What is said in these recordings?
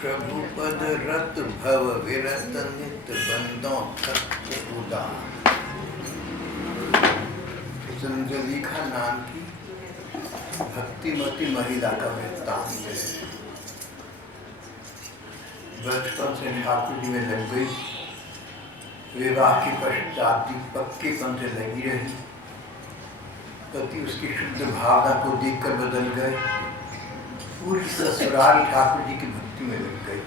प्रभु पद रत भव विरत नित बंदों तक उदार। चंद्रलेखा नाम की भक्तिमती महिला का वृत्तांत है। बचपन से ठाकुर जी में लग गई, विवाह के पश्चात पक्केपन से लगी रही। पति उसकी शुद्ध भावना को देखकर बदल गए। पूरी ससुराल ठाकुर जी की भक्ति में लग गई।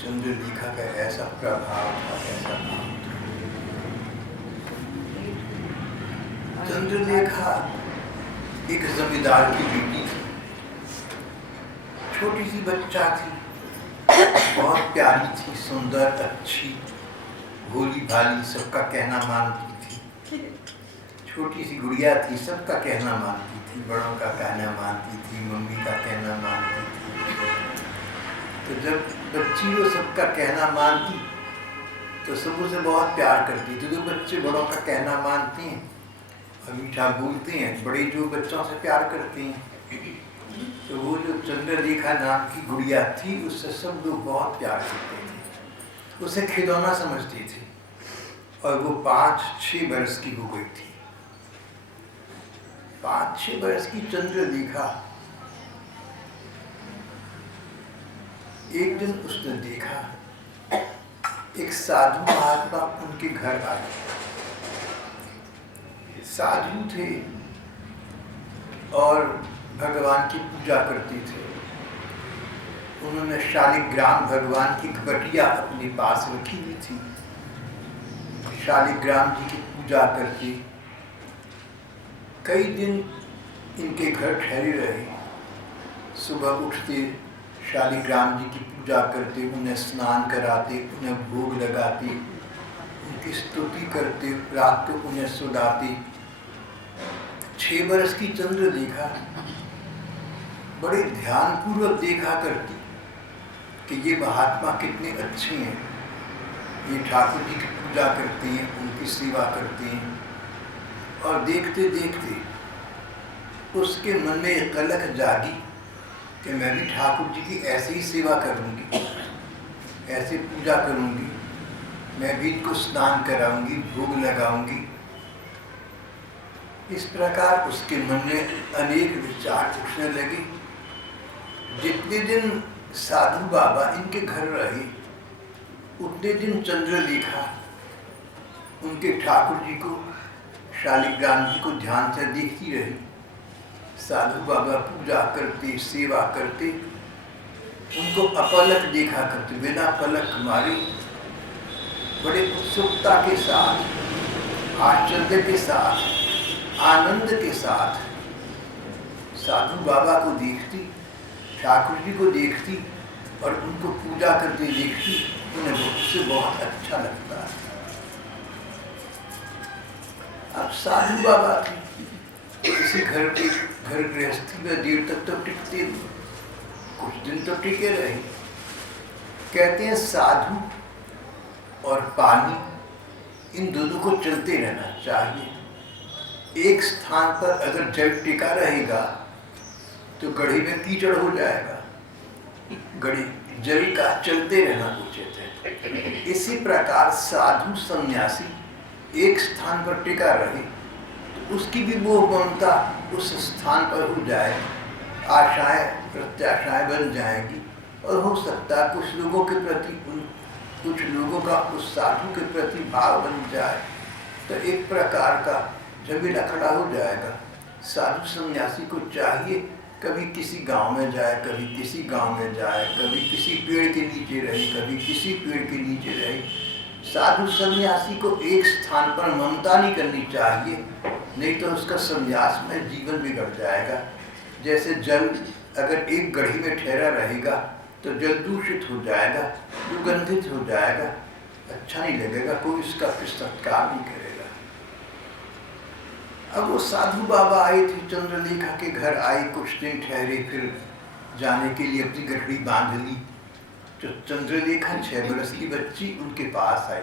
चंद्रलेखा का ऐसा प्रभाव था, ऐसा भाव था। चंद्रलेखा एक जमींदार की बेटी थी। छोटी सी बच्चा थी, बहुत प्यारी थी, सुंदर, अच्छी, भोली भाली, सबका कहना मानती थी। छोटी सी गुड़िया थी, सबका कहना मानती थी, बड़ों का कहना मानती थी, मम्मी का कहना मानती थी। तो जब बच्ची वो सबका कहना मानती तो सब उसे बहुत प्यार करती थी। जो बच्चे बड़ों का कहना मानते हैं और मीठा बोलते हैं, बड़े जो बच्चों से प्यार करते हैं, तो वो जो चंद्रलेखा नाम की गुड़िया थी, उससे सब लोग बहुत प्यार करते थे, उसे खिलौना समझते थे। और वो 5-6 वर्ष की हो गई थी। 5-6 वर्ष की चंद्रलेखा एक दिन उसने देखा एक साधु महात्मा उनके घर आए। साधु थे और भगवान की पूजा करते थे। उन्होंने शालिग्राम भगवान की बटिया अपने पास रखी हुई थी। शालिग्राम जी की पूजा करके कई दिन इनके घर ठहरे रहे। सुबह उठते, शालिग्राम जी की पूजा करते, उन्हें स्नान कराते, उन्हें भोग लगाते, उनकी स्तुति करते, रात को उन्हें सुलाते। 6 वर्ष की चंद्रलेखा बड़े ध्यानपूर्वक देखा करती कि ये महात्मा कितने अच्छे हैं, ये ठाकुर जी की पूजा करते हैं, उनकी सेवा करते हैं। और देखते देखते उसके मन में एक कलक जागी कि मैं भी ठाकुर जी की ऐसे ही सेवा करूंगी, ऐसे पूजा करूंगी, मैं भी इनको स्नान कराऊंगी, भोग लगाऊंगी। इस प्रकार उसके मन में अनेक विचार उठने लगे। जितने दिन साधु बाबा इनके घर रहे, उतने दिन चंद्रलेखा उनके ठाकुर जी को, शालिग्राम जी को ध्यान से देखती रही। साधु बाबा पूजा करते, सेवा करते, उनको अपलक देखा करते, बिना पलक मारे, बड़े उत्सुकता के साथ, आश्चर्य के साथ, आनंद के साथ साधु बाबा को देखती, ठाकुर जी को देखती और उनको पूजा करते देखती। उन्हें उससे बहुत अच्छा लगता। अब साधु बाबा किसी घर गृहस्थी में देर तक तो टिकते नहीं, कुछ दिन तो टिके रहे। कहते हैं साधु और पानी, इन दोनों को चलते रहना चाहिए। एक स्थान पर अगर जल टिका रहेगा तो गढ़ी में कीचड़ हो जाएगा। गढ़ी जल का चलते रहना उचित है। इसी प्रकार साधु सन्यासी एक स्थान पर टिका रहे तो उसकी भी मोह ममता उस स्थान पर हो जाए, आशाएं प्रत्याशाएं बन जाएंगी। और हो सकता है कुछ लोगों के प्रति, कुछ लोगों का उस साधु के प्रति भाव बन जाए, तो एक प्रकार का झमेला खड़ा हो जाएगा। साधु सन्यासी को चाहिए कभी किसी गांव में जाए, कभी किसी गांव में जाए, कभी किसी पेड़ के नीचे रहे, कभी किसी पेड़ के नीचे रहे। साधु सन्यासी को एक स्थान पर ममता नहीं करनी चाहिए, नहीं तो उसका सन्यास में जीवन बिगड़ जाएगा। जैसे जल अगर एक गढ़ी में ठहरा रहेगा तो जल दूषित हो जाएगा, दुर्गंधित हो जाएगा, अच्छा नहीं लगेगा, कोई इसका सत्कार नहीं करेगा। अब वो साधु बाबा आए थे, चंद्रलेखा के घर आए, कुछ दिन ठहरे, फिर जाने के लिए अपनी गठड़ी बांध ली। तो चंद्रलेखा 6 वर्ष की बच्ची उनके पास आई।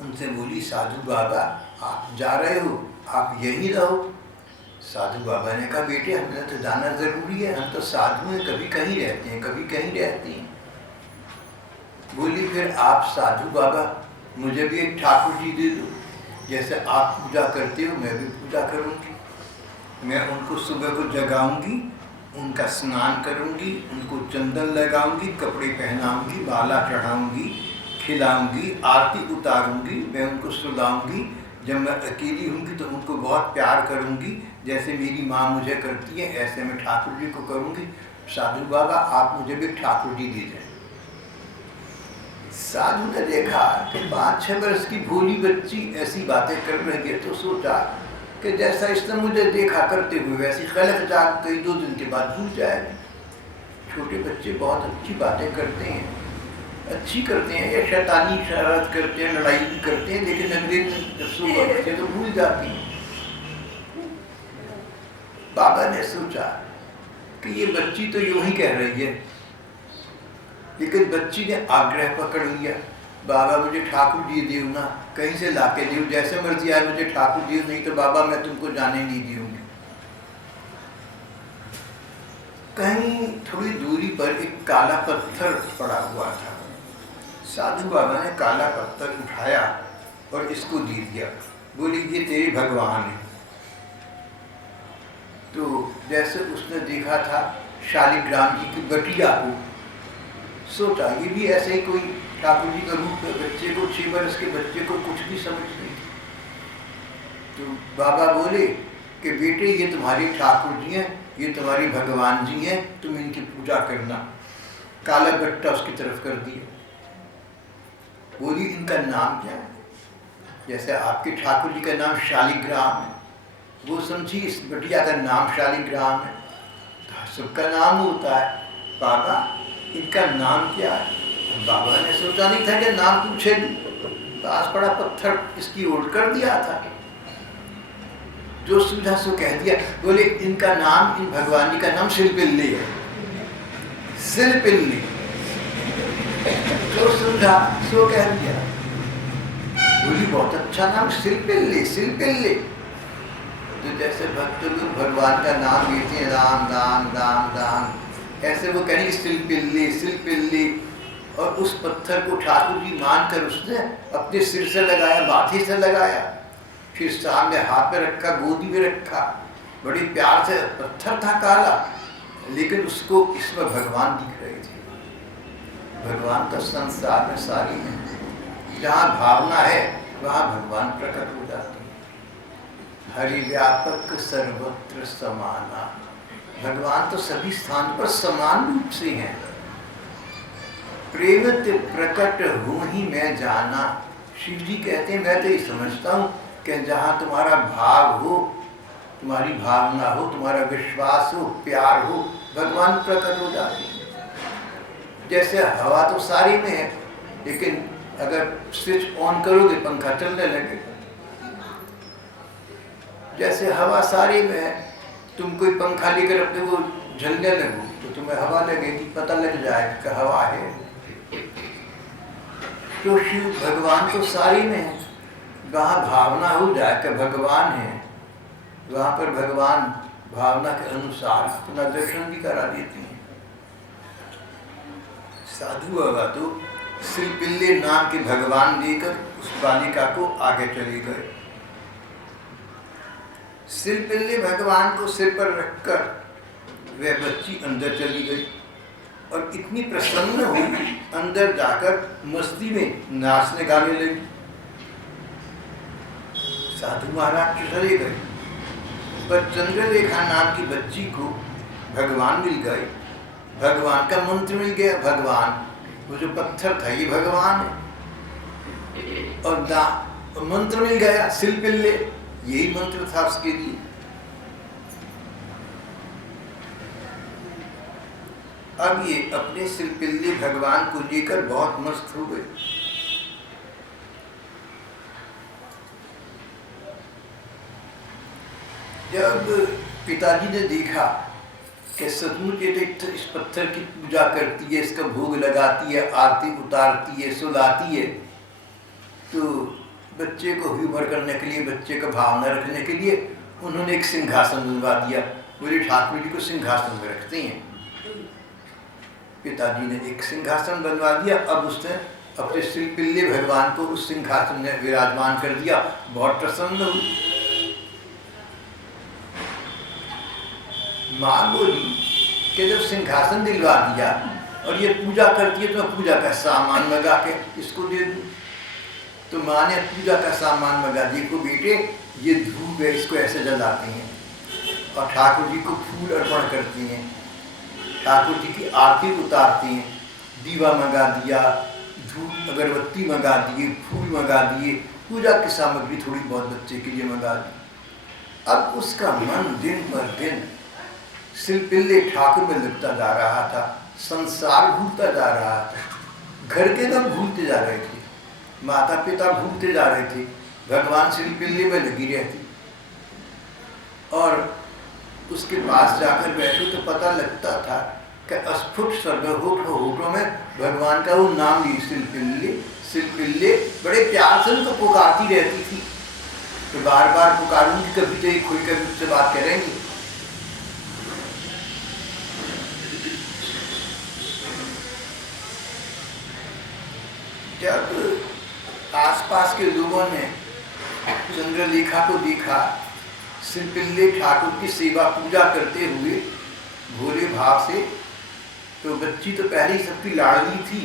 उनसे बोली, साधु बाबा आप जा रहे हो, आप यहीं रहो। साधु बाबा ने कहा बेटे हमें तो जाना जरूरी है, हम तो साधु हैं, कभी कहीं रहते हैं कभी कहीं रहते हैं। बोली फिर आप साधु बाबा मुझे भी एक ठाकुर जी दे दो, जैसे आप पूजा करते हो मैं भी पूजा करूँगी। मैं उनको सुबह को जगाऊंगी, उनका स्नान करूंगी, उनको चंदन लगाऊंगी, कपड़े पहनाऊंगी, माला चढ़ाऊंगी, खिलाऊंगी, आरती उतारूंगी, मैं उनको सुलाऊंगी। जब मैं अकेली होंगी तो उनको बहुत प्यार करूंगी, जैसे मेरी माँ मुझे करती है ऐसे मैं ठाकुर जी को करूंगी। साधु बाबा आप मुझे भी ठाकुर जी दे दें। साधु ने देखा कि 5-6 वर्ष की भोली बच्ची ऐसी बातें कर रही है, तो सोचा कि जैसा इसने मुझे देखा करते हुए वैसी खलक जाग गई, 2 दिन के बाद भूल जाएगी। छोटे बच्चे बहुत अच्छी बातें करते हैं, अच्छी करते हैं या शैतानी शरारत करते हैं, लड़ाई भी करते हैं, लेकिन अगले दिन जब सुबह उठते तो भूल जाती हैं। बाबा ने सोचा कि ये बच्ची तो यूं ही कह रही है, लेकिन बच्ची ने आग्रह पकड़ लिया, बाबा मुझे ठाकुर जी दियो ना, कहीं से लाके दियो, जैसे मर्जी आए मुझे ठाकुर दियो, नहीं तो बाबा मैं तुमको जाने नहीं दूंगी। कहीं थोड़ी दूरी पर एक काला पत्थर पड़ा हुआ था। साधु बाबा ने काला पत्थर उठाया और इसको दे दिया, बोली ये तेरे भगवान है। तो जैसे उसने देखा था शालिग्राम जी की बटिया को, सोचा ये भी ऐसे ही कोई ठाकुर जी का रूप है। बच्चे को 6 वर्ष के बच्चे को कुछ भी समझ नहीं। तो बाबा बोले कि बेटे ये तुम्हारे ठाकुर जी हैं, ये तुम्हारे भगवान जी हैं, तुम इनकी पूजा करना। काला बट्टा उसकी तरफ कर दिया। बोली इनका नाम क्या है? जैसे आपके ठाकुर जी का नाम शालिग्राम है, वो समझी इस बटिया का नाम शालिग्राम है। तो सबका नाम होता है, बाबा इनका नाम क्या है? बाबा ने सोचा नहीं था कि नाम पूछे, पास पड़ा पत्थर इसकी ओर कर दिया था, जो सुझा सो कह दिया। बोले इनका नाम, इन भगवान जी का नाम सिलपिल्ली है, सिलपिल्ली। जो सुझा सो कह दिया। बोली बहुत अच्छा नाम, सिलपिल्ली, सिलपिल्ली। तो जैसे भक्त लोग भगवान का नाम लेते हैं, राम राम राम राम, ऐसे वो कहेंगे सिलपिल्ली, सिलपिल्ली। और उस पत्थर को ठाकुर जी मानकर उसने अपने सिर से लगाया, माथे से लगाया, फिर सामने हाथ में रखा, गोदी में रखा, बड़ी प्यार से। पत्थर था काला, लेकिन उसको इसमें भगवान दिख रहे थे। भगवान का संसार में सारी है, जहाँ भावना है वहाँ भगवान प्रकट हो जाते हैं। हरि व्यापक सर्वत्र समाना, भगवान तो सभी स्थान पर समान रूप से हैं। प्रेमित प्रकट हूँ ही मैं जाना। शिव जी कहते हैं मैं तो ये समझता हूँ कि जहाँ तुम्हारा भाव हो, तुम्हारी भावना हो, तुम्हारा विश्वास हो, प्यार हो, भगवान प्रकट हो जाते हैं। जैसे हवा तो सारी में है, लेकिन अगर स्विच ऑन करोगे पंखा चलने लगेगा। जैसे हवा सारी में है, तुम कोई पंखा लेकर अपने को झलने लगो तो तुम्हें हवा लगेगी, पता लग जाएगा कि हवा है। तो शिव भगवान तो सारी में है, वहाँ भावना हो जाए कि भगवान है, वहाँ पर भगवान भावना के अनुसार अपना दर्शन भी करा देती हैं। साधु बाबा तो सिलपिल्ले नाम के भगवान देकर उस बालिका को आगे चले गए। सिलपिल्ले भगवान को सिर पर रखकर वह बच्ची अंदर चली गई और इतनी प्रसन्न हुई, अंदर जाकर मस्ती में नाचने गाने लगी। साधु महाराज चले गए, पर चंद्रलेखा नाम की बच्ची को भगवान मिल गए, भगवान का मंत्र मिल गया। भगवान वो जो पत्थर था ये भगवान है, और मंत्र मिल गया सिलपिल्ले, यही मंत्र था उसके लिए। अब ये अपने सिलपिल्ले भगवान को लेकर बहुत मस्त हो गए। जब पिताजी ने देखा कि सचमुच ये इस पत्थर की पूजा करती है, इसका भोग लगाती है, आरती उतारती है, सुलाती है, तो बच्चे को ह्यूमर करने के लिए, बच्चे का भावना रखने के लिए उन्होंने एक सिंहासन बनवा दिया। बोले ठाकुर जी को सिंहासन में रखते हैं। पिताजी ने एक सिंहासन बनवा दिया। अब उसने अपने श्री पिल्ले भगवान को उस सिंहासन में विराजमान कर दिया। बहुत प्रसन्न हुई। माँ बोली कि जब सिंहासन दिलवा दिया और ये पूजा करती है तो मैं पूजा का सामान मंगा के इसको दे दूँ। तो माँ ने पूजा का सामान मंगा दिया। देखो बेटे, ये धूप है, इसको ऐसे जलाते हैं और ठाकुर जी को फूल अर्पण करती हैं, ठाकुर जी की आरती उतारती हैं। दीवा मंगा दिया, धूप अगरबत्ती मंगा दिए, फूल मंगा दिए, पूजा की सामग्री थोड़ी बहुत बच्चे के लिए मंगा दी। अब उसका मन दिन पर दिन सिलपिल्ले ठाकुर में लगता जा रहा था। संसार भूलता जा रहा था। घर के लोग भूलते जा रहे थे, माता पिता भूलते जा रहे थे, भगवान सिलपिल्ले में लगी रहती। और उसके पास जाकर बैठो तो पता लगता था कि अस्फुट स्वर्ग होठों में भगवान का वो नाम ली, सिलपिल्ले सिलपिल्ले। बड़े प्यार से उनको पुकारती रहती थी। तो बार बार पुकारूंगी, कभी तो एक खुल कर मुझसे बात करेंगी। जब आसपास के लोगों ने चंद्रलेखा को देखा सिलपिल्ले ठाकुर की सेवा पूजा करते हुए भोले भाव से, तो बच्ची तो पहले ही सबकी लाडली थी,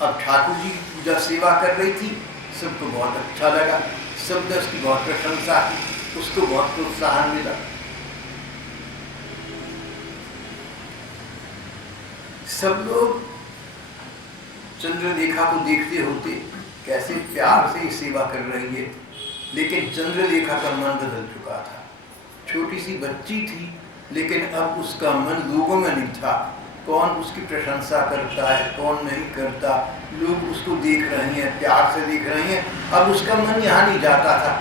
अब ठाकुर जी की पूजा सेवा कर रही थी। सबको बहुत अच्छा लगा, सबने उसकी बहुत प्रशंसा की, उसको बहुत प्रोत्साहन मिला। सब लोग चंद्रलेखा को देखते होते कैसे प्यार से सेवा कर रही है, लेकिन चंद्रलेखा का मन बदल चुका था। छोटी सी बच्ची थी, लेकिन अब उसका मन लोगों में नहीं था। कौन उसकी प्रशंसा करता है, कौन नहीं करता, लोग उसको देख रहे हैं, प्यार से देख रहे हैं। अब उसका मन यहाँ नहीं जाता था।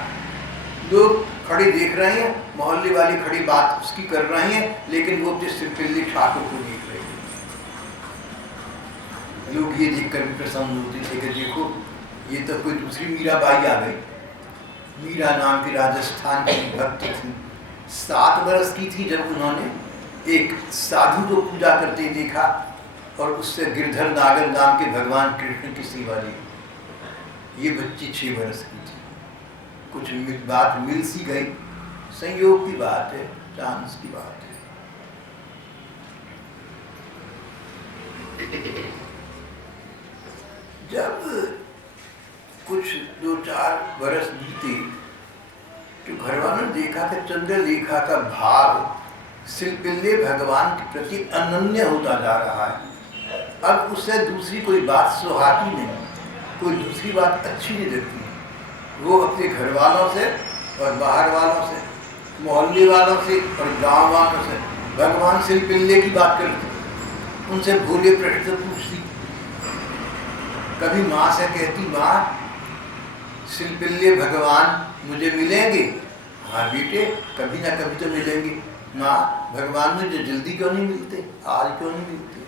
लोग खड़े देख रहे हैं, मोहल्ले वाले खड़ी बात उसकी कर रहे हैं, लेकिन वो अपने सिलपिल्ले ठाकुर को देख रहे हैं। लोग ये देखकर भी प्रसन्न होते थे कि देखो, ये तो कोई दूसरी मीराबाई आ गई। मीरा नाम की राजस्थान की भक्त थी। 7 वर्ष की थी जब उन्होंने एक साधु को पूजा करते देखा और उससे गिरधर नागर नाम के भगवान कृष्ण की सेवा ली। ये बच्ची 6 वर्ष की थी। कुछ बात मिल सी गई, संयोग की बात है, चांस की बात है। जब कुछ 2-4 वर्ष बीते तो घर वालों ने देखा कि चंद्रलेखा का भाव सिलपिल्ले भगवान के प्रति अनन्य होता जा रहा है। अब उससे दूसरी कोई बात सुहाती नहीं, कोई दूसरी बात अच्छी नहीं लगती। वो अपने घर वालों से और बाहर वालों से, मोहल्ले वालों से और गांव वालों से भगवान सिलपिल्ले की बात करती, उनसे भोले प्रश्न पूछती। कभी माँ से कहती, माँ सिलपिल्ले भगवान मुझे मिलेंगे? हाँ बेटे, कभी ना कभी तो मिलेंगे। माँ भगवान मुझे जल्दी क्यों नहीं मिलते, आज क्यों नहीं मिलते?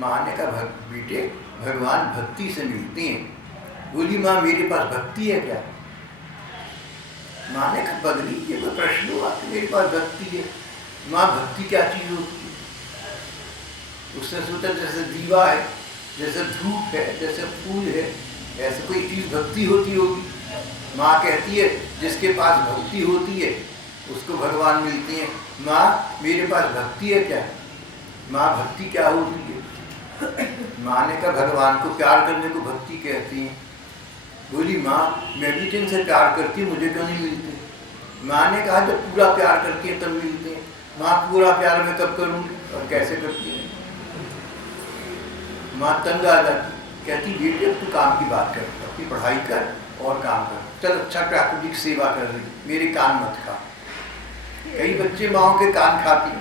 माँ ने कहा, बेटे भगवान भक्ति से मिलते हैं। बोली, माँ मेरे पास भक्ति है क्या? माँ ने कहा, बदली ये कोई प्रश्न हुआ कि मेरे पास भक्ति है? माँ भक्ति क्या चीज़ होती है? उसने सोचा जैसे दीवा है, जैसे धूप है, जैसे फूल है, ऐसे कोई चीज़ भक्ति होती होगी। माँ कहती है जिसके पास भक्ति होती है उसको भगवान मिलते हैं। माँ मेरे पास भक्ति है क्या? माँ भक्ति क्या होती है? माँ ने कहा, भगवान को प्यार करने को भक्ति कहती हैं। बोली, माँ मैं भी जिनसे प्यार करती हूँ, मुझे क्यों नहीं मिलते? माँ ने कहा, जब पूरा प्यार करती है तब मिलते हैं। माँ पूरा प्यार मैं कब करूँगी और कैसे करती है? माँ तंग आ जाती, कहती, बेटे तू काम की बात कर, अपनी पढ़ाई कर और काम कर, चल अच्छा ठाकुर जी की सेवा कर रही, मेरे कान मत खा। कई बच्चे माओ के कान खाती हैं।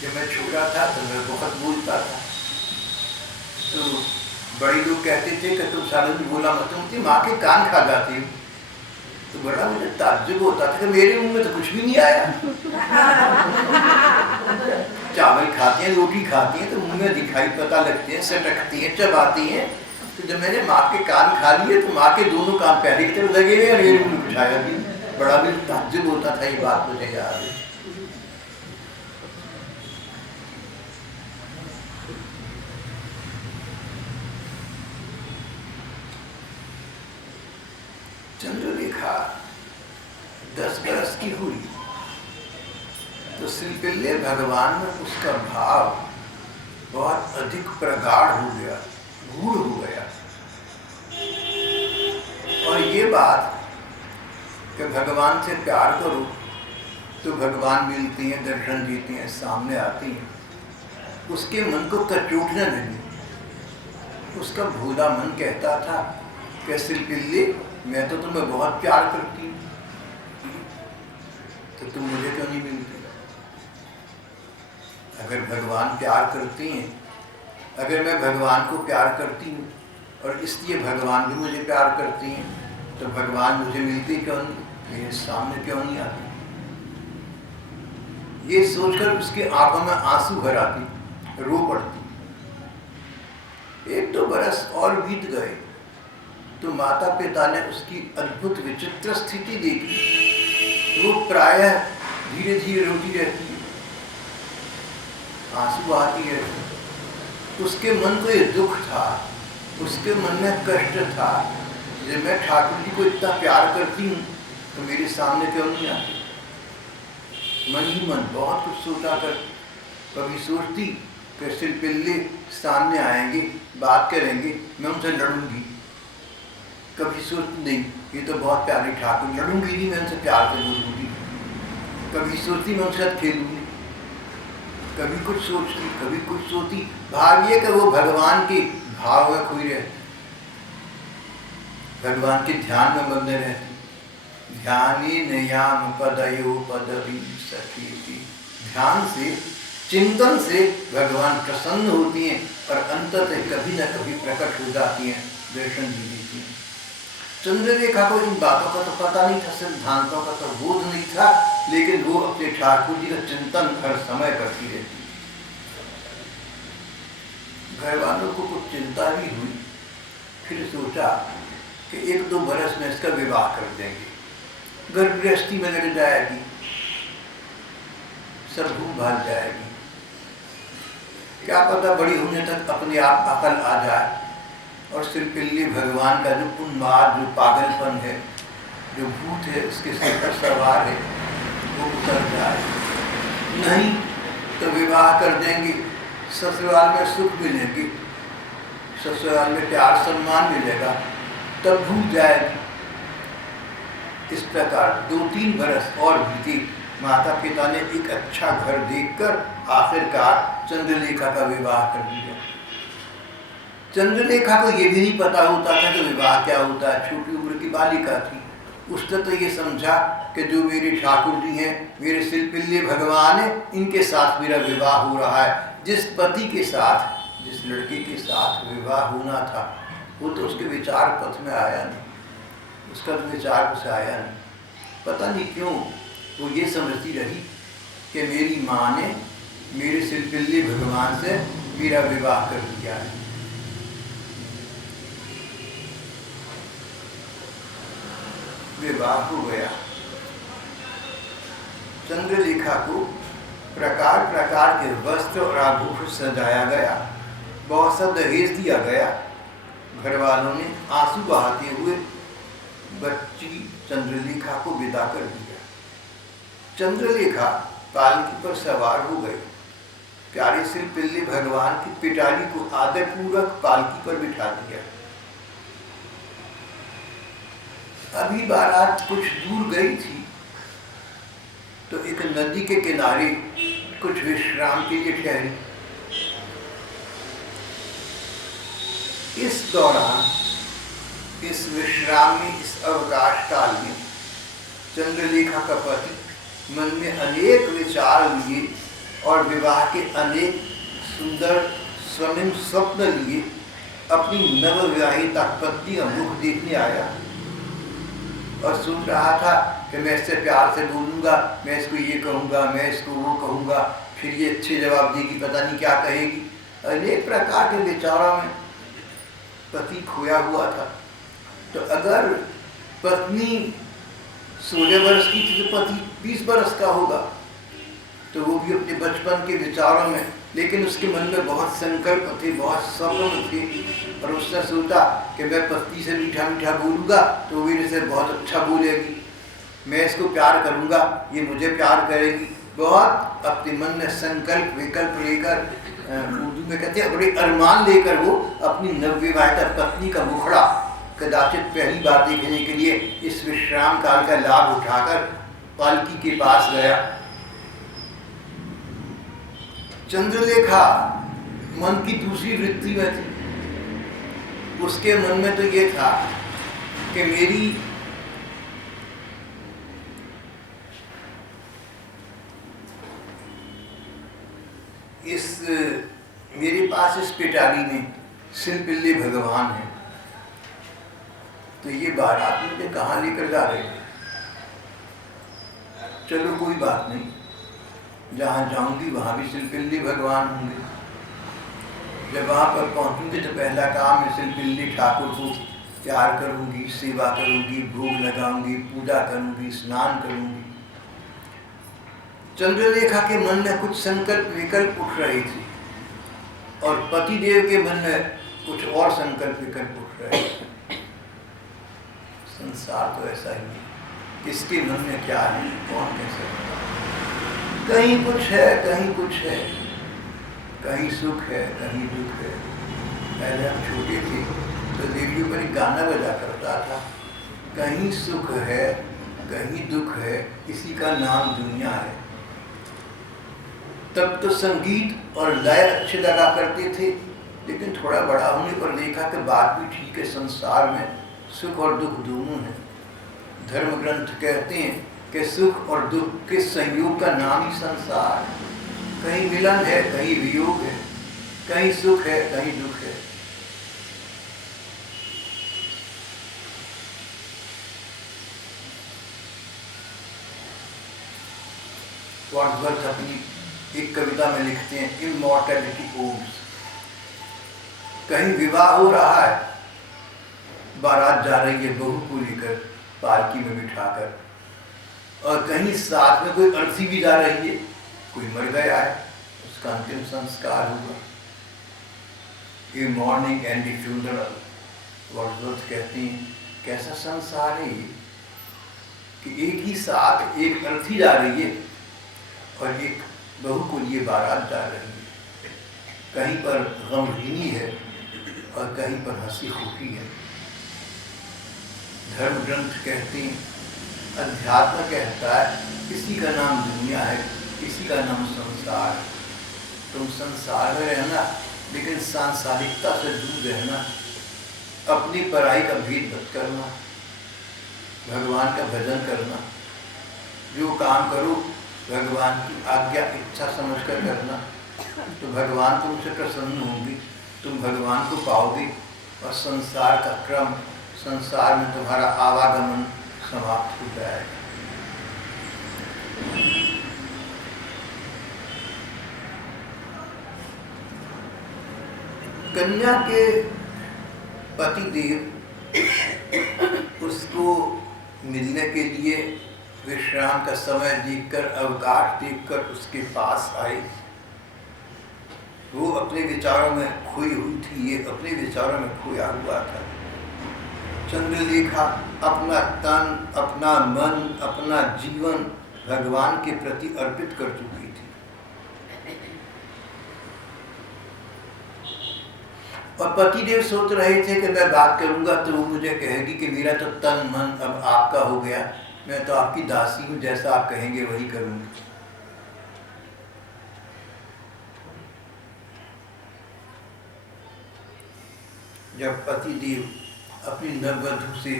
जब मैं छोटा था तो मैं बहुत बोलता था, तो बड़े लोग कहते थे कि तुम सालों में बोला मत, तुम माँ के कान खा जाती हो। तो बड़ा मुझे ताज्जुब होता था कि मेरे मुंह में तो कुछ भी नहीं आया। चावल खाती हैं, रोटी खाती हैं, तो मुंह में दिखाई पता लगती हैं, सटकती हैं, चबाती हैं। तो जब मैंने माँ के कान खा लिए तो माँ के दोनों कान पहले की तरफ लगे हुए और ये मुंह उठाया भी। बड़ा भी ताज्जुब होता था, ये बात मुझे याद है। चंद्रलेखा 10 बरस की हुई तो श्रीपिल्ले भगवान में उसका भाव बहुत अधिक प्रगाढ़ हो गया, गूढ़ हो गया। और ये बात कि भगवान से प्यार करो तो भगवान मिलती हैं, दर्शन देती हैं, सामने आती हैं, उसके मन को कचोटने लगी। उसका भोला मन कहता था कि श्रीपिल्ले मैं तो तुम्हें बहुत प्यार करती हूँ, तो तुम मुझे क्यों नहीं मिलती? अगर भगवान प्यार करती हैं, अगर मैं भगवान को प्यार करती हूँ और इसलिए भगवान भी मुझे प्यार करती हैं, तो भगवान मुझे मिलती क्यों नहीं, मेरे सामने क्यों नहीं आती? ये सोचकर उसकी आंखों में आंसू भर आती, रो पड़ती। 1-2 बरस और बीत गए तो माता पिता ने उसकी अद्भुत विचित्र स्थिति देखी। वो प्रायः धीरे धीरे रोती रहती है, आंसू आती है। उसके मन को ये दुख था, उसके मन में कष्ट था, जब मैं ठाकुर जी को इतना प्यार करती हूँ तो मेरे सामने क्यों नहीं आती? मन ही मन बहुत कुछ सोचा कर, कभी सोचती कि श्रीपिल्ले सामने आएंगे, बात करेंगे, मैं उनसे लड़ूंगी। कभी सोचती नहीं, ये तो बहुत प्यारे ठाकुर, लड़ूंगी नहीं, मैं उनसे प्यार से बोलूँगी। कभी सोचती मैं उनके साथ खेलूँगी, कभी कुछ सोचती, कभी कुछ सोचती। भाग्य कि वो भगवान के भाव में खोई रहती, भगवान के ध्यान में मग्न रहती। ध्यानी नयाम पदयो पदवी सखी। ध्यान से, चिंतन से भगवान प्रसन्न होती हैं और अंततः कभी न कभी प्रकट हो जाती हैं, दर्शन भी देती हैं। चंद्रलेखा को इन बातों का तो पता नहीं था, सिद्धांतों का तो बोध नहीं था, लेकिन वो अपने ठाकुर जी का चिंतन हर समय करती रहती। घर वालों को कुछ चिंता भी हुई, फिर सोचा कि 1-2 बरस में इसका विवाह कर देंगे, घर गृहस्थी में लग जाएगी, सब भूल भाग जाएगी। क्या पता बड़ी होने तक अपने आप अकल आ जाए और श्रीपिल्ले भगवान का जो उन्माद, जो पागलपन है, जो भूत है उसके सिर पर सवार है, वो उतर जाए। नहीं तो विवाह कर देंगे, ससुराल में सुख मिलेगी, ससुराल में प्यार सम्मान मिलेगा, तब भूल जाएगी। इस प्रकार 2-3 बरस और बीते। माता पिता ने एक अच्छा घर देखकर आखिरकार चंद्रलेखा का विवाह कर दिया। चंद्रलेखा को ये भी नहीं पता होता था कि विवाह क्या होता है, छोटी उम्र की बालिका थी। उसने तो ये समझा कि जो मेरे ठाकुर जी हैं, मेरे श्रीपिल्ले भगवान हैं, इनके साथ मेरा विवाह हो रहा है। जिस पति के साथ, जिस लड़के के साथ विवाह होना था, वो तो उसके विचार पथ में आया नहीं, उसका तो विचार उसे आया नहीं। पता नहीं क्यों वो ये समझती रही कि मेरी माँ ने मेरे श्रीपिल्ले भगवान से मेरा विवाह कर दिया है। विवाह हो गया। चंद्रलेखा को प्रकार प्रकार के वस्त्र और आभूषण सजाया गया, बहुत सा दहेज दिया गया। घर वालों ने आंसू बहाते हुए बच्ची चंद्रलेखा को विदा कर दिया। चंद्रलेखा पालकी पर सवार हो गई। प्यारे श्रीपिल्ले भगवान की पिटारी को आदरपूर्वक पालकी पर बिठा दिया। अभी बारात कुछ दूर गई थी तो एक नदी के किनारे कुछ विश्राम के लिए ठहरी। इस दौरान, इस विश्राम में, इस अवकाश काल में चंद्रलेखा का पति मन में अनेक विचार लिए और विवाह के अनेक सुंदर स्वर्णिम स्वप्न लिए अपनी नवविवाहिता पत्नी का मुख देखने आया और सोच रहा था कि मैं इससे प्यार से बोलूँगा, मैं इसको ये कहूँगा, मैं इसको वो कहूँगा, फिर ये अच्छे जवाब देगी, पता नहीं क्या कहेगी। अनेक प्रकार के विचारों में पति खोया हुआ था। तो अगर पत्नी 16 वर्ष की थी तो पति 20 वर्ष का होगा, तो वो भी अपने बचपन के विचारों में, लेकिन उसके मन में बहुत संकल्प थे, बहुत स्वप्न थे, और उसने सोचा कि मैं पत्नी से मीठा मीठा बोलूँगा तो वो मेरे से बहुत अच्छा बोलेगी, मैं इसको प्यार करूँगा, ये मुझे प्यार करेगी। बहुत अपने मन में संकल्प विकल्प लेकर, उर्दू में कहते हैं बड़े अरमान लेकर, वो अपनी नवविवाहिता पत्नी का मुखड़ा कदाचित पहली बार देखने के लिए इस विश्राम काल का लाभ उठाकर पालकी के पास गया। चंद्रलेखा मन की दूसरी वृत्ति में थी। उसके मन में तो ये था कि मेरे पास इस पिटारी में सिलपिल्ले भगवान है, तो ये बारात मुझे कहाँ लेकर जा रहे हैं। चलो कोई बात नहीं, जहाँ जाऊंगी वहाँ भी सिलपिल्ले भगवान होंगे। जब वहाँ पर पहुँचूंगी तो पहला काम है सिलपिल्ले ठाकुर को प्यार करूंगी, सेवा करूंगी, भोग लगाऊंगी, पूजा करूंगी, स्नान करूंगी। चंद्रलेखा के मन में कुछ संकल्प विकल्प उठ रहे थे और पतिदेव के मन में कुछ और संकल्प विकल्प उठ रहे थे। संसार तो ऐसा ही है, किसके मन में क्या है कौन कह सकता। कहीं कुछ है, कहीं कुछ है, कहीं सुख है, कहीं दुख है। पहले हम छोटे थे तो रेडियो पर एक गाना बजा करता था, कहीं सुख है कहीं दुख है, इसी का नाम दुनिया है। तब तो संगीत और लय अच्छे लगा करते थे, लेकिन थोड़ा बड़ा होने पर देखा कि बात भी ठीक है, संसार में सुख और दुख दोनों हैं। धर्म ग्रंथ कहते हैं कि सुख और दुख के संयोग का नाम ही संसार। कहीं मिलन है, कहीं वियोग है, कहीं सुख है, कहीं दुख है। वर्ड्सवर्थ अपनी एक कविता में लिखते हैं, इमॉर्टैलिटी ओम्स। कहीं विवाह हो रहा है, बारात जा रही है बहू को लेकर पालकी में बिठाकर, और कहीं साथ में कोई अर्थी भी जा रही है, कोई मर गया है, उसका अंतिम संस्कार हुआ। A morning and a funeral. Wordsworth कहते हैं कैसा संसार है ये कि एक ही साथ एक अर्थी जा रही है और एक बहू को लिए बारात जा रही है। कहीं पर गमगीनी है और कहीं पर हंसी खुशी है। धर्म ग्रंथ कहते हैं, अध्यात्म कहता है किसी का नाम दुनिया है, किसी का नाम संसार। तुम संसार में रहना, लेकिन सांसारिकता से दूर रहना, अपनी पराई का भेद मत करना, भगवान का भजन करना। जो काम करो भगवान की आज्ञा इच्छा समझकर करना, तो भगवान तुमसे प्रसन्न होंगे, तुम भगवान को पाओगे और संसार का क्रम, संसार में तुम्हारा आवागमन समाप्त हो जाएगा। कन्या के पतिदेव उसको मिलने के लिए विश्राम का समय देखकर, अवकाश देखकर उसके पास आए। वो अपने विचारों में खोई हुई थी, ये अपने विचारों में खोया हुआ था। चंद्रलेखा अपना तन, अपना मन, अपना जीवन भगवान के प्रति अर्पित कर चुकी थी। और पतिदेव सोच रहे थे कि मैं बात करूंगा तो वो मुझे कहेगी कि मेरा तो तन मन अब आपका हो गया, मैं तो आपकी दासी हूं, जैसा आप कहेंगे वही करूंगी। जब पतिदेव अपनी नववधू से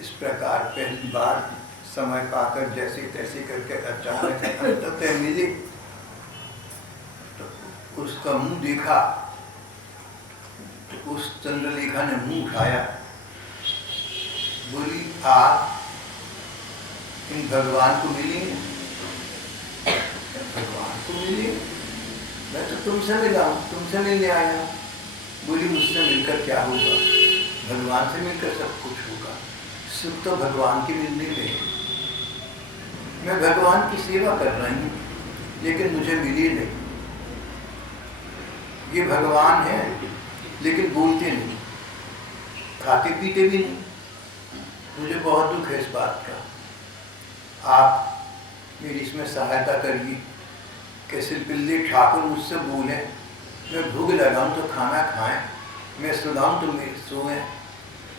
इस प्रकार पहली बार समय पाकर जैसे तैसे करके अचानक अंततः मिले, तो उसका मुंह देखा, तो उस चंद्रलेखा ने मुंह उठाया, बोली आप इन भगवान को मिलेंगे, भगवान को मिले, मैं तो तुमसे मिला हूँ, तुमसे मिलने आया हूँ। बोली मुझसे मिलकर क्या होगा, भगवान से मिलकर सब कुछ होगा। सुख तो भगवान के मिलने में, मैं भगवान की सेवा कर रही हूँ लेकिन मुझे मिली नहीं। ये भगवान है लेकिन बोलते नहीं, खाते पीते भी नहीं। मुझे बहुत दुख है इस बात का। आप मेरी इसमें सहायता करिए कि सिलपिल्ली ठाकुर मुझसे बोले, मैं भूख लगाऊँ तो खाना खाएं, मैं सुनाऊँ तो मैं सोएं।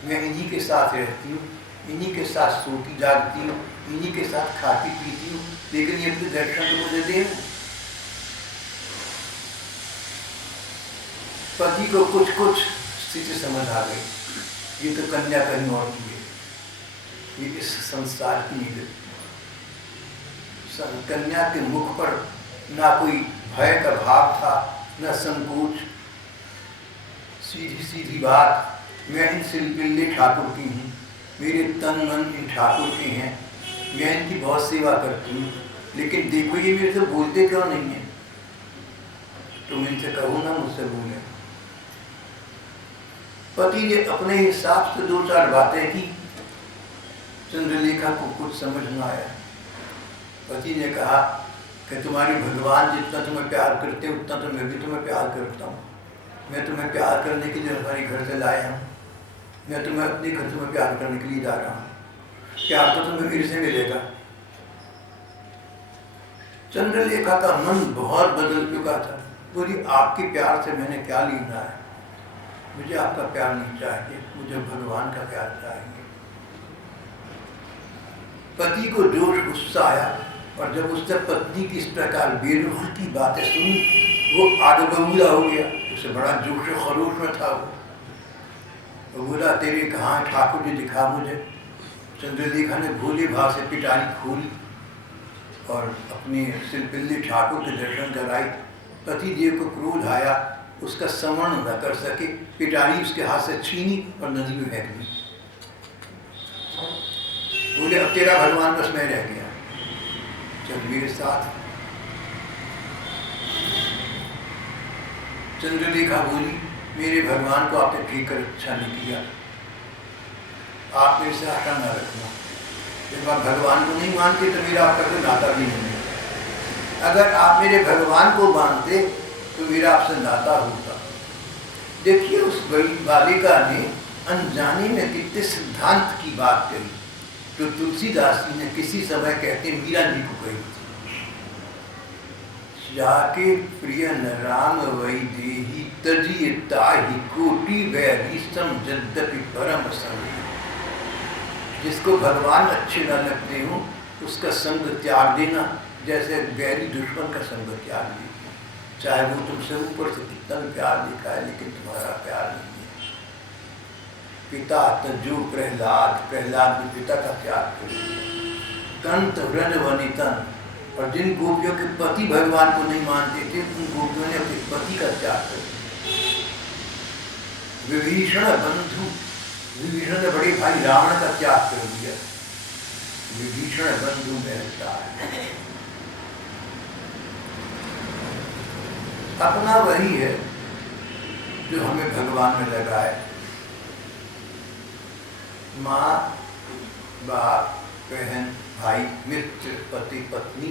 मैं इन्हीं के साथ रहती हूँ, इन्हीं के साथ सोती जागती हूँ, इन्हीं के साथ खाती पीती हूँ, लेकिन ये अपने दर्शन तो मुझे दे। पति को कुछ कुछ स्थिति समझ आ गई, ये तो कन्या कहीं और की है, ये इस संसार की नींद। कन्या के मुख पर ना कोई भय का भाव था, न संकोच। सीधी सीधी बात, मैं इन सिलपिल्ले ठाकुर की हूँ, मेरे तन मन इन ठाकुर के हैं, मैं इनकी बहुत सेवा करती हूँ, लेकिन देखो ये मेरे से बोलते क्यों नहीं है। तुम इनसे कहो ना मुझसे बोले। पति ने अपने हिसाब से 2-4 बातें की, चंद्रलेखा को कुछ समझ न आया। पति ने कहा कि तुम्हारी भगवान जितना तुम्हें प्यार करते हैं उतना तो मैं भी तुम्हें प्यार करता हूँ। मैं तुम्हें प्यार करने के लिए हमारे घर से लाया हूँ, मैं तुम्हें अपने घर से प्यार करने के लिए जा रहा हूँ, प्यार तो तुम्हें मेरे से मिलेगा। चंद्रलेखा का मन बहुत बदल चुका था। बोली आपके प्यार से मैंने क्या लेना है, मुझे आपका प्यार नहीं चाहिए, मुझे भगवान का प्यार चाहिए। पति को जोश गुस्सा आया, और जब उसने पत्नी की इस प्रकार बेरुख की बातें सुनी, वो आगबबूला हो गया। उसे बड़ा जोश खरोश में था। वो बोला तेरे कहाँ ठाकुर जी, दिखा मुझे। चंद्रलेखा ने भोले भाव से पिटारी खोली और अपने सिलपिल्ली ठाकुर के दर्शन कराई। पति देव को क्रोध आया, उसका समरण न कर सके, पिटारी उसके हाथ से छीनी और नदी में फेंक दी। बोले अब तेरा भगवान बस में रह गया, चल मेरे साथ। चंद्रलेखा बोली मेरे भगवान को आपने ठीक कर अच्छा नहीं किया, आप मेरे से आशा न रखना। जब आप भगवान को नहीं मानते तो मेरा आपका कोई नाता भी नहीं है। अगर आप मेरे भगवान को मानते तो मेरा आपसे नाता होता। देखिए उस बड़ी बालिका ने अनजाने में कितने सिद्धांत की बात कही, तो तुलसीदास जी ने किसी समय कहते मीरा जी को कही थी। जाके प्रिय न राम वही देही तजी ताही कोटि वैरी सम जद्यपि परम संग। जिसको भगवान अच्छे न लगते हो उसका संग त्याग देना जैसे गैरी दुश्मन का संग त्याग देना। चाहे वो तुमसे ऊपर से कितना भी प्यार दिखाए, लेकिन तुम्हारा प्यार नहीं है। पिता तजो प्रहलाद, प्रहलाद भी पिता का त्याग कर कंत व्रज वनितन। और जिन गोपियों के पति भगवान को नहीं मानते थे, उन गोपियों ने अपने पति का त्याग कर दिया। विभीषण बंधु, विभीषण ने बड़े भाई रावण का त्याग कर दिया। विभीषण बंधु मेहता है, अपना वही है जो हमें भगवान में लगाए। माँ बाप बहन भाई मित्र पति पत्नी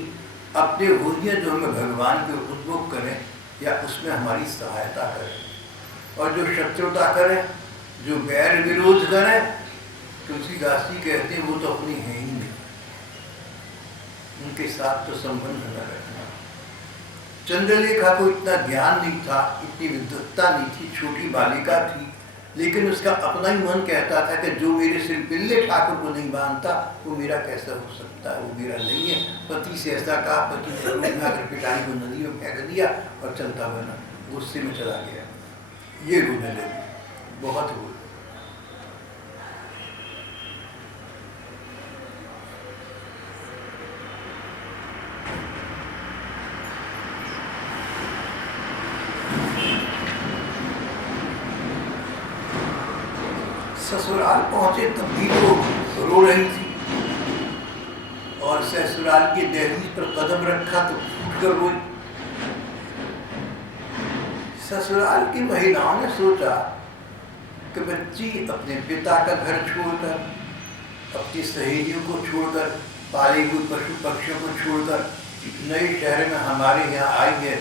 अपने वही जो हमें भगवान के उन्मुख करें या उसमें हमारी सहायता करें। और जो शत्रुता करें, जो बैर विरोध करें, तुलसीदास जी कहते हैं वो तो अपनी है ही नहीं, उनके साथ तो संबंध न रखना। चंद्रलेखा को इतना ज्ञान नहीं था, इतनी विद्वत्ता नहीं थी, छोटी बालिका थी, लेकिन उसका अपना ही मन कहता था कि जो मेरे सिलपिल्ले ठाकुर को नहीं मानता वो मेरा कैसा हो सकता है, वो मेरा नहीं है। पति से ऐसा कहा, पति ने रोना कर पिटारी को नदी में फेंक दिया और चलता बना, गुस्से में चला गया। ये रोने लगी, बहुत रोने। ससुराल पहुंचे तब भी वो रो रही थी, और ससुराल की दहलीज पर कदम रखा तो फूट कर रोई। ससुराल की महिलाओं ने सोचा कि बच्ची अपने पिता का घर छोड़कर, अपनी सहेलियों को छोड़कर, पाले हुए पशु पक्षियों को छोड़कर नए शहर में हमारे यहाँ आई है,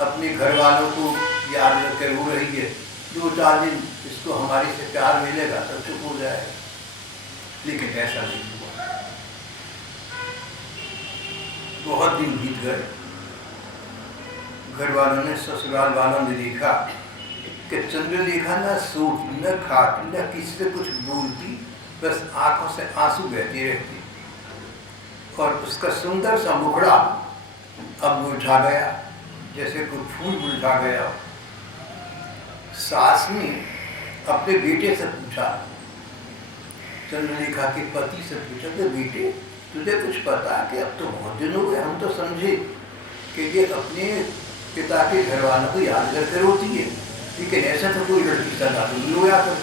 अपने घर वालों को याद करके रो रही है। 2-4 दिन इसको हमारे से प्यार मिलेगा तो चुप हो जाएगा, लेकिन ऐसा नहीं हुआ। बहुत दिन बीत गए। घर वालों ने, ससुराल वालों ने देखा कि चंद्रलेखा न सोती, न खाती, न किसी से कुछ बोलती, बस आंखों से आंसू बहती रहती, और उसका सुंदर सा मुखड़ा अब मुरझा गया, जैसे कोई फूल मुरझा गया। सास ने अपने बेटे से पूछा, चंद्रलेखा के पति से पूछा कि बेटे तुझे कुछ पता कि अब तो बहुत दिन हो गए, हम तो समझे कि ये अपने पिता के घर वालों को याद करके रोती है, लेकिन ऐसा तो कोई लड़की सदा तो नहीं रोया कर।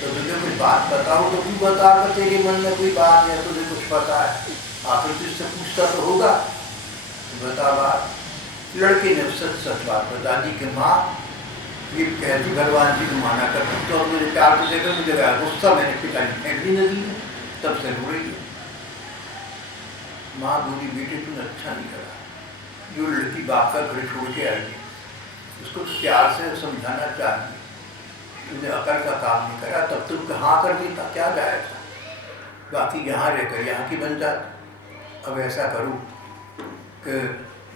तो तुझे कुछ बात पता हो तो तू बता कर, तेरे मन में कोई बात है, तुझे कुछ पता है, आखिर तुझसे पूछता तो होगा, बता बात। लड़के ने सच सच बात बता दी कि माँ ये कहती भगवान जी को माना कर, तो मुझे प्यार तुझे कर, मुझे गुस्सा मैंने पिताजी फेंक दी नदी में, तब से रो रही है। माँ बोली बेटे तूने अच्छा नहीं करा, जो लड़की बाप का घर छोड़ के आई उसको प्यार से समझाना चाहिए, तुमने अकल का काम नहीं करा, तब तुम कहाँ कर देता, क्या जाया था, बाकी यहाँ रहकर यहाँ की बन जाती। अब ऐसा करो कि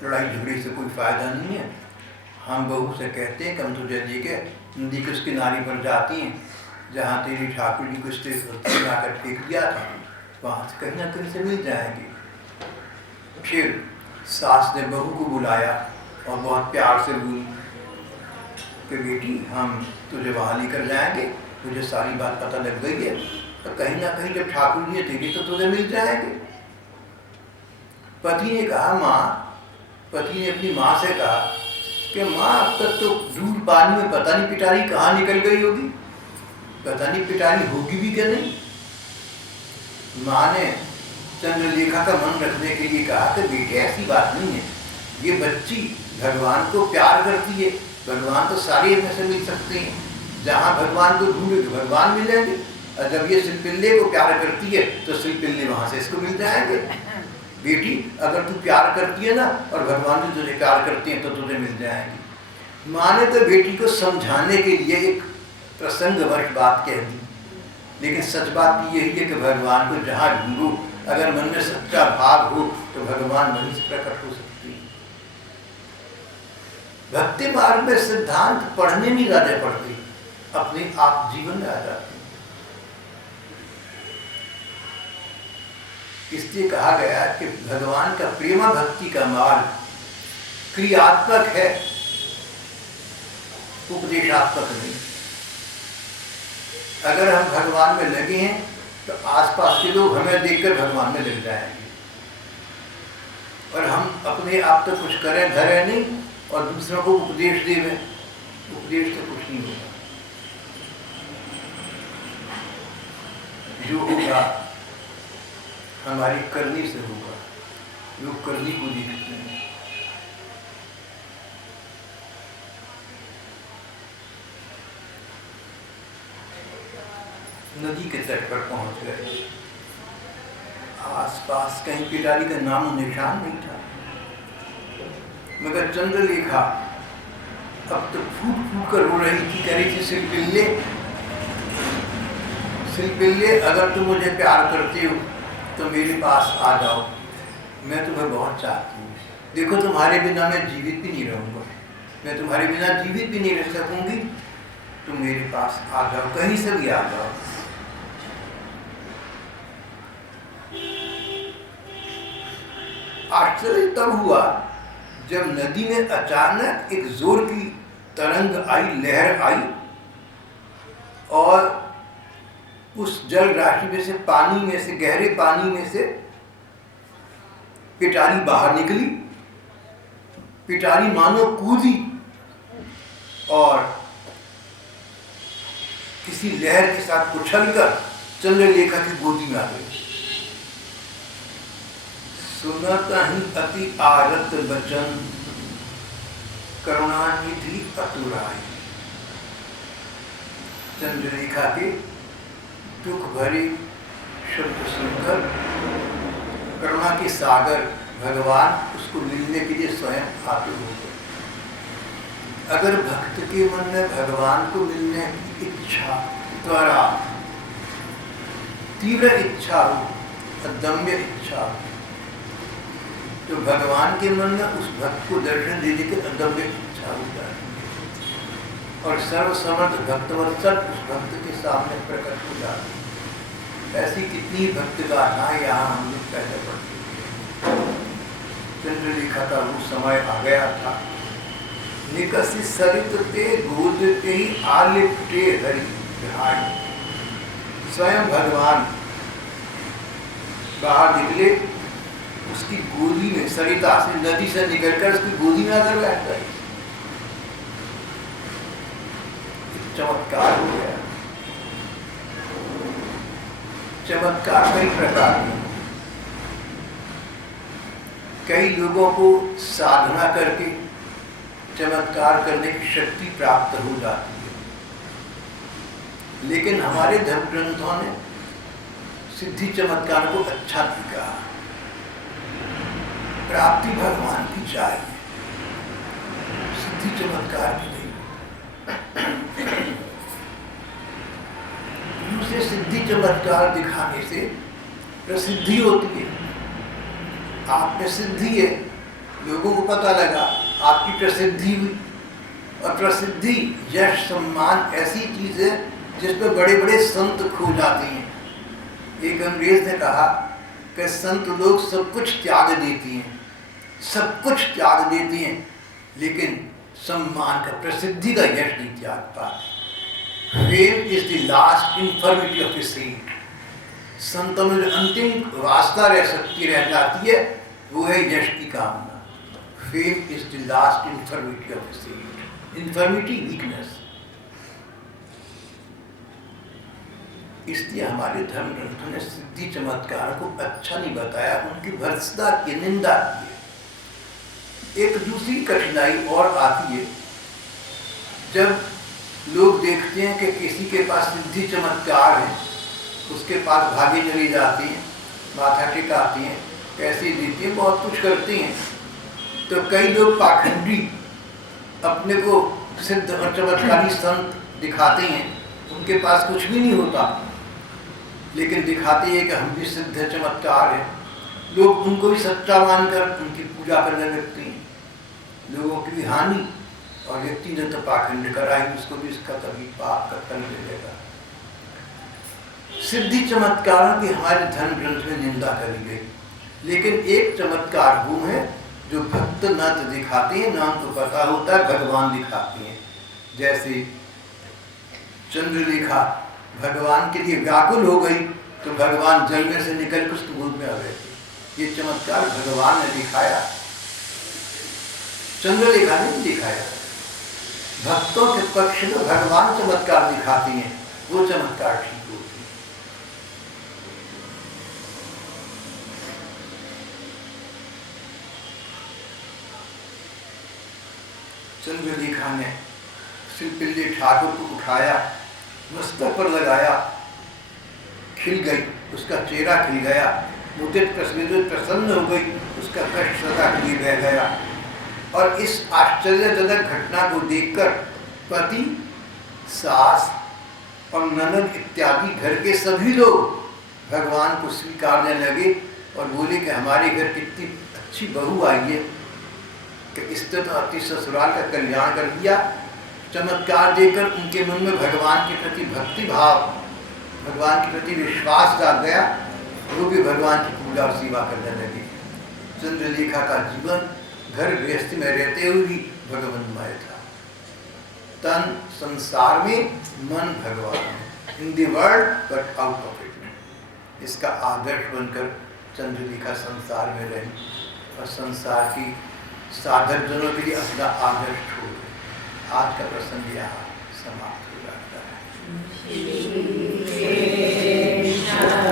लड़ाई झगड़े से कोई फायदा नहीं है, हम बहू से कहते हैं कि हम तुझे लेके नदी के उस किनारे पर जाती हैं जहाँ तेरी ठाकुर जी को स्टेज लाकर फेंक दिया था, वहाँ से कहीं ना कहीं से मिल जाएंगे। फिर सास ने बहू को बुलाया और बहुत प्यार से बोली कि बेटी हम तुझे वहाँ लेकर जाएंगे, तुझे सारी बात पता लग गई है, तो कहीं ना कहीं जब ठाकुर जी देंगे तो तुझे मिल जाएंगे। पति ने कहा माँ, पति ने अपनी माँ से कहा कि माँ अब तक तो दूर पानी में पता नहीं पिटारी कहाँ निकल गई होगी, पता नहीं पिटारी होगी भी क्या नहीं। माँ ने चंद्रलेखा का मन रखने के लिए कहा कि बेटे ऐसी बात नहीं है, ये बच्ची भगवान को प्यार करती है, भगवान तो सारे में से मिल सकते हैं, जहाँ भगवान को ढूंढे तो भगवान मिलेंगे, और जब ये सिलपिल्ले को प्यार करती है तो सिलपिल्ले वहाँ से इसको मिल जाएंगे। बेटी अगर तू प्यार करती है ना और भगवान भी तुझे प्यार करते हैं तो तुझे मिल जाएंगी। माँ ने तो बेटी को समझाने के लिए एक प्रसंगवश बात कह दी, लेकिन सच बात यही है कि भगवान को जहाँ ढूंढो, अगर मन में सच्चा भाव हो तो भगवान वहीं से प्रकट हो सकते हैं। भक्ति मार्ग में सिद्धांत पढ़ने नहीं ज्यादा पड़ते, अपने आप जीवन में आ जाते हैं। इसलिए कहा गया कि भगवान का प्रेमा भक्ति का मार्ग क्रियात्मक है, उपदेशात्मक नहीं। अगर हम भगवान में लगे हैं तो आसपास के लोग हमें देखकर भगवान में लग जाएंगे, और हम अपने आप तो कुछ करें धरे नहीं और दूसरों को उपदेश दें, उपदेश तो कुछ नहीं होगा। जो होगा हमारी करनी से होगा, लोग करनी को देखते हैं। नदी के तट पर पहुंच गए, आसपास कहीं पिटारी का नाम निशान नहीं था, मगर चंद्रलेखा अब तो फूट फूट कर रो रही थी, कह रही थी सिलपिल्ले, सिलपिल्ले अगर तुम मुझे प्यार करते हो तो मेरे पास आ जाओ, मैं तुम्हें बहुत चाहती हूँ, देखो तुम्हारे बिना मैं जीवित भी नहीं रहूँगा, मैं तुम्हारे बिना जीवित भी नहीं रह सकूँगी, तुम मेरे पास आ जाओ, कहीं से भी आ जाओ। आश्चर्य तब हुआ जब नदी में अचानक एक जोर की तरंग आई, लहर आई, और उस जल राशि में से, पानी में से, गहरे पानी में से पिटारी बाहर निकली। पिटारी मानो कूदी और किसी लहर के साथ उछलकर चंद्रलेखा की गोदी में आ गई। सुनत ही अति आरत बचन, करुणानिधि अतुराई। चंद्रलेखा के दुख भरे शब्द सुनकर करुणा के सागर भगवान उसको मिलने के लिए स्वयं आतुर हो गए। अगर भक्त के मन में भगवान को मिलने की इच्छा, त्वरा, तीव्र इच्छा हो, अदम्य इच्छा हो, तो भगवान के मन में उस भक्त को दर्शन देने की अदम्य इच्छा हो जाती है और सर्वसमर्थ भक्तवत्सल उस भक्त के सामने प्रकट हो जाती है। ऐसी कितनी भक्त गाथाएं यहाँ हम लोग पहले पढ़ते हैं। चंद्रलेखा का वो समय आ गया था। निकसी सरित ते गोद ते ही आलिप्टे हरि विहारी। स्वयं भगवान बाहर निकले, उसकी गोदी में, सरिता से, नदी से निकलकर उसकी गोदी में आकर बैठ गए। चमत्कार हो गया। चमत्कार कई प्रकार के, कई लोगों को साधना करके चमत्कार करने की शक्ति प्राप्त हो जाती है, लेकिन हमारे धर्म ग्रंथों ने सिद्धि चमत्कार को अच्छा नहीं कहा। प्राप्ति भगवान की चाहिए, सिद्धि चमत्कार की नहीं। दूसरे सिद्धि चमत्कार दिखाने से प्रसिद्धि होती है। आप में सिद्धि है, लोगों को पता लगा, आपकी प्रसिद्धि हुई। और प्रसिद्धि, यश, सम्मान ऐसी चीज है जिसमें बड़े बड़े संत खो जाते हैं। एक अंग्रेज ने कहा कि संत लोग सब कुछ त्याग देती हैं, सब कुछ त्याग देती हैं, लेकिन सम्मान का, प्रसिद्धि का यश नहीं त्याग पाते। Fame is the last infirmity of a saint. संतों में जो अंतिम वास्ता रह सकती, रह जाती है, वो है यश की कामना। Fame is the last infirmity of a saint. Infirmity, weakness. इसलिए हमारे धर्म ग्रंथों ने सिद्धि चमत्कार को अच्छा नहीं बताया, उनकी भर्त्सना की, निंदा की। एक दूसरी कठिनाई और आती है, जब लोग देखते हैं कि किसी के पास सिद्धि चमत्कार है, उसके पास भागी चली जाती हैं, माथा टिकाती हैं, पैसे देती हैं, बहुत कुछ करती हैं, तो कई लोग पाखंडी अपने को सिद्ध और चमत्कारी संत दिखाते हैं। उनके पास कुछ भी नहीं होता, लेकिन दिखाते हैं कि हम भी सिद्ध चमत्कार हैं। लोग उनको भी सच्चा मानकर उनकी पूजा करने लगते हैं। लोगों की भी हानि, और व्यक्ति ने तो पाखंड कराई, उसको भी इसका कभी पाप का फल मिलेगा। सिद्धि चमत्कारों की हमारे धर्म ग्रंथ में निंदा करी गई, लेकिन एक चमत्कार वो है जो भक्त न तो दिखाते हैं, ना उनको पता होता है, भगवान दिखाते हैं। जैसे चंद्रलेखा भगवान के लिए व्याकुल हो गई, तो भगवान जल में से निकल कर उसकी गोद में आ गए। ये चमत्कार भगवान ने दिखाया, चंद्रलेखा ने दिखाया। भक्तों के पक्ष में भगवान चमत्कार दिखाती हैं, वो चमत्कार ठीक होती है। चंद्रलेखा ने शिवपिल्ली ठाकुर को उठाया, मस्तक पर लगाया, खिल गई, उसका चेहरा खिल गया, मुदित प्रसन्न हो गई, उसका कष्ट सदा के लिए बह गया। और इस आश्चर्यजनक घटना को देखकर पति, सास और ननद इत्यादि घर के सभी लोग भगवान को स्वीकारने लगे और बोले कि हमारे घर कितनी अच्छी बहू आई है कि इसने तो अति ससुराल का कल्याण कर दिया। चमत्कार देकर उनके मन में भगवान के प्रति भक्ति भाव, भगवान के प्रति विश्वास जाग गया, वो भी भगवान की पूजा और सेवा करने लगे। चंद्रलेखा का जीवन घर गृहस्थी में रहते हुए भी भगवन्मय था। तन संसार में, मन भगवान में। In the world but out of it. इसका आदर्श बनकर चंद्रलेखा संसार में रही और संसार की साधक जनों के लिए अपना आदर्श छोड़। आज का प्रसंग यहाँ समाप्त हो जाता है।